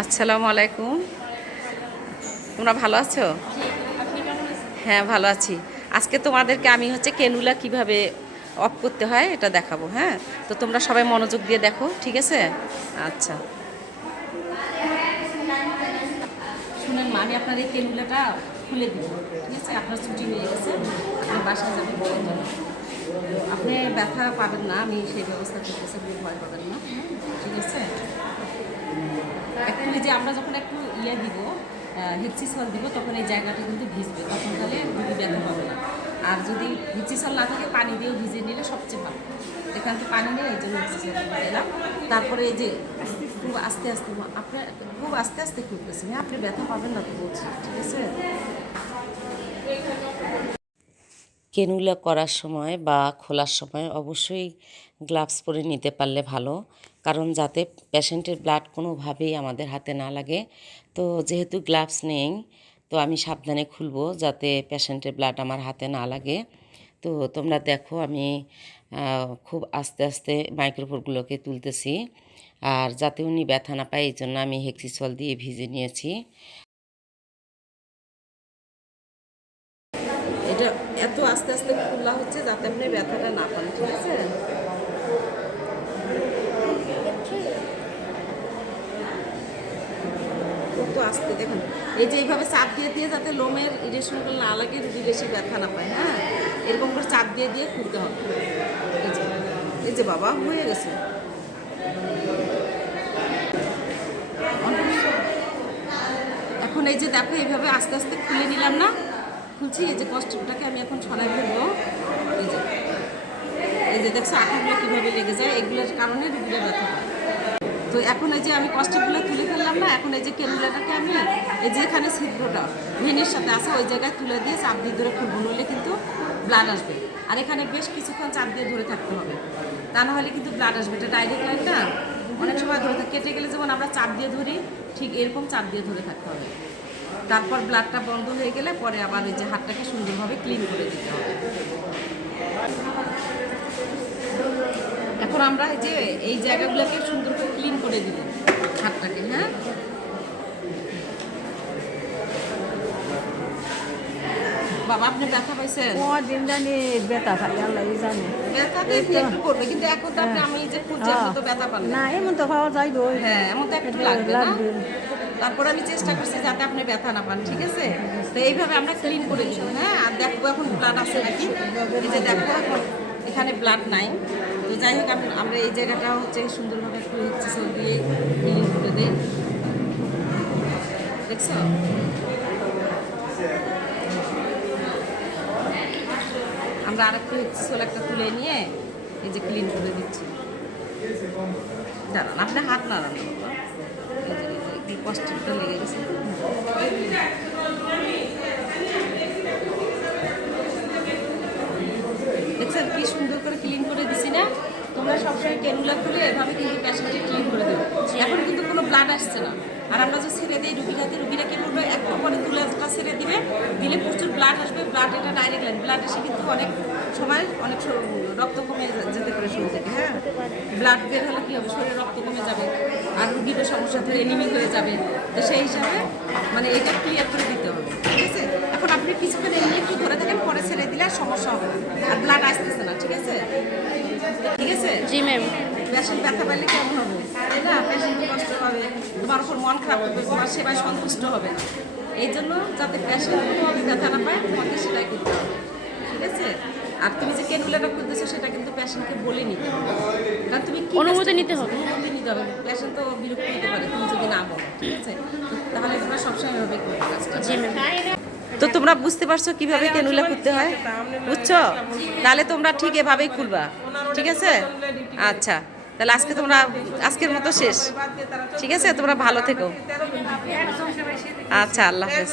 আসসালামু আলাইকুম। তোমরা ভালো আছো? হ্যাঁ, ভালো আছি। আজকে তোমাদেরকে আমি কেনুলা কিভাবে অফ করতে হয় এটা দেখাবো। হ্যাঁ, তো তোমরা সবাই মনোযোগ দিয়ে দেখো, ঠিক আছে? আচ্ছা, শুনেন মা, আমি আপনার এই কেনুলাটা খুলে দিব, ঠিক আছে? আপনার ছুটি নিয়ে গেছে, আপনি বাসায় যাবেন, আপনি ব্যথা পাবেন না, আমি সেই ব্যবস্থা করতেছি, আপনি ভয় পাবেন না, ঠিক আছে? একটু যে আমরা যখন একটু দিব, হেক্সিসল দিব, তখন এই জায়গাটা কিন্তু ভিজবে, তখন তাহলে রুগী ব্যথা পাবে না। আর যদি হেক্সিসল না থাকে, পানি দিয়েও ভিজিয়ে নিলে সবচেয়ে ভালো। এখান থেকে পানি নেই, এই জন্য হেক্সিসল দিলাম। তারপরে এই যে খুব আস্তে আস্তে, আপনার খুব আস্তে আস্তে করতেছি, হ্যাঁ, আপনি ব্যথা পাবেন না তো বলছি, ঠিক আছে? কেনুলা করার সময় বা খোলার সময় অবশ্যই গ্লাভস পরে নিতে পারলে ভালো, কারণ যাতে পেশেন্টের ব্লাড কোনোভাবেই আমাদের হাতে না লাগে। তো যেহেতু গ্লাভস নেই, তো আমি সাবধানে খুলবো যাতে পেশেন্টের ব্লাড আমার হাতে না লাগে। তো তোমরা দেখো, আমি খুব আস্তে আস্তে মাইক্রোফোনগুলোকে তুলতেছি, আর যাতে উনি ব্যথা না পায় এই জন্য আমি হেক্সিসল দিয়ে ভিজে নিয়েছি। এটা এত আস্তে আস্তে খোলা হচ্ছে যাতে আপনি ব্যথাটা না পান, ঠিক আছে? একটু আস্তে দেখুন, এই যে এইভাবে চাপ দিয়ে দিয়ে যাতে লোমের ইরিটেশনগুলো না লাগে, রুগী বেশি ব্যথা না পায়। হ্যাঁ, এরকম করে চাপ দিয়ে দিয়ে খুলতে হবে। এই যে বাবা হয়ে গেছে। এখন এই যে দেখো, এইভাবে আস্তে আস্তে খুলে নিলাম না, খুলছি। এই যে কষ্টটাকে আমি এখন ছড়াই ফেলবো। এই যে এই যে দেখছো আঠাগুলো কীভাবে লেগে যায়, এগুলোর কারণে রুগীরা ব্যথা পায়। তো এখন এই যে আমি কষ্টগুলো তুলে ফেললাম না, এখন এই যে কেনুলাটাকে আমি এই যে এখানে ছিদ্রটা ভেনের সাথে আছে ওই জায়গায় তুলে দিয়ে চাপ দিয়ে ধরে খুলবো, নইলে কিন্তু ব্লাড আসবে। আর এখানে বেশ কিছুক্ষণ চাপ দিয়ে ধরে থাকতে হবে, তা না হলে কিন্তু ব্লাড আসবে। এটা ডাইরেক্ট লাইন না, অনেক সময় ধরে থাকে, কেটে গেলে যেমন আমরা চাপ দিয়ে ধরি, ঠিক এরকম চাপ দিয়ে ধরে থাকতে হবে। তারপর ব্লাডটা বন্ধ হয়ে গেলে পরে আবার ওই যে হাতটাকে সুন্দরভাবে ক্লিন করে দিতে হবে। এখন আমরা এই যে এই জায়গাগুলোকে সুন্দর করে ক্লিন করে দিব হাতটাকে। হ্যাঁ, বাবা আপনি ব্যথা পাইছেন? দিন জানি ব্যথা পাই, আল্লাহ জানে। ব্যথা তো একটু করবে, কিন্তু এখন তো আপনি আমি যে খুঁজছি আপনি তো ব্যথা পান না, এমন তো পাওয়া যাইব। হ্যাঁ, এমন তো একটু লাগবে না। তারপর আমি চেষ্টা করছি যাতে আপনি ব্যথা না পান, ঠিক আছে? তো এইভাবে আমরা ক্লিন করে দিব। হ্যাঁ, আর দেখবো এখন ব্লাড আছে নাকি। এই যে দেখো, এখন এখানে ব্লাড নাই। তো যাই হোক, আমরা এই জায়গাটা সুন্দরভাবে একটু এক্সারসাইজ দিয়ে ক্লিন করে দিই। দেখছো, আমরা আরেকটু এক্সারসাইজ একটা তুলে নিয়ে এই যে ক্লিন করে দিচ্ছি। দাঁড়ান, আপনি হাত নাড়ান না বাবা, এই কষ্টটা লেগে গেছে। দেখছেন কি সুন্দর করে ক্লিন করে দিছি না? তোমরা সবসময় কেনুলা খুলে এভাবে কিন্তু পেশেন্টকে ক্লিন করে দেবে। এখন কিন্তু কোনো ব্লাড আসছে না। আর আমরা যে ছেড়ে দিই রুগীর হাতে, রুগীরা কী করবে, একটু পরে তুলাটা ছেড়ে দিবে, দিলে প্রচুর ব্লাড আসবে। ব্লাড এটা ডাইরেক্ট লাইন, ব্লাড এসে কিন্তু অনেক সময় রক্ত কমে যেতে পারে শরীর থেকে। হ্যাঁ, ব্লাড বের হলে কী হবে, শরীরে রক্ত কমে যাবে, আর রুগীরও সমস্যা ধরে এনিমিক হয়ে যাবে। তো সেই হিসাবে মানে এটা ক্লিয়ার করে দিতে হবে, ঠিক আছে? এখন আপনি কিছুক্ষণ এমনি একটু ধরে থাকেন, পরে ছেড়ে দিলে আর সমস্যা হবে না, আর ব্লাড আসতেছে না, ঠিক আছে? ঠিক আছে জি ম্যাম। পেশেন্ট ব্যথা পাইলে কেমন হবে, তাই না? পেশেন্ট কষ্ট হবে, তোমার উপর মন খারাপ হবে, তোমার সেবায় সন্তুষ্ট হবে না। এই জন্য যাতে পেশেন্ট কোনোভাবে ব্যথা না পায়, তোমাকে সেটাই করতে হবে, ঠিক আছে? আর তুমি যে কেনুলাটা করতেছো সেটা কিন্তু পেশেন্টকে বলে নিতে হবে, কারণ তুমি অনুমতি নিতে হবে। অনুমতি নিতে হবে। পেশেন্ট তো বিরক্ত হতে পারে তুমি যদি না বলো, ঠিক আছে? তাহলে তোমরা সবসময় এভাবে করবে কাজটা। জি ম্যাম। তো তোমরা বুঝতে পারছো কিভাবে কেনুলা করতে হয়, বুঝছো? তাহলে তোমরা ঠিক এভাবেই খুলবা, ঠিক আছে? আচ্ছা, তাহলে আজকের মতো শেষ, ঠিক আছে? তোমরা ভালো থেকো। আচ্ছা, আল্লাহ হাফেজ।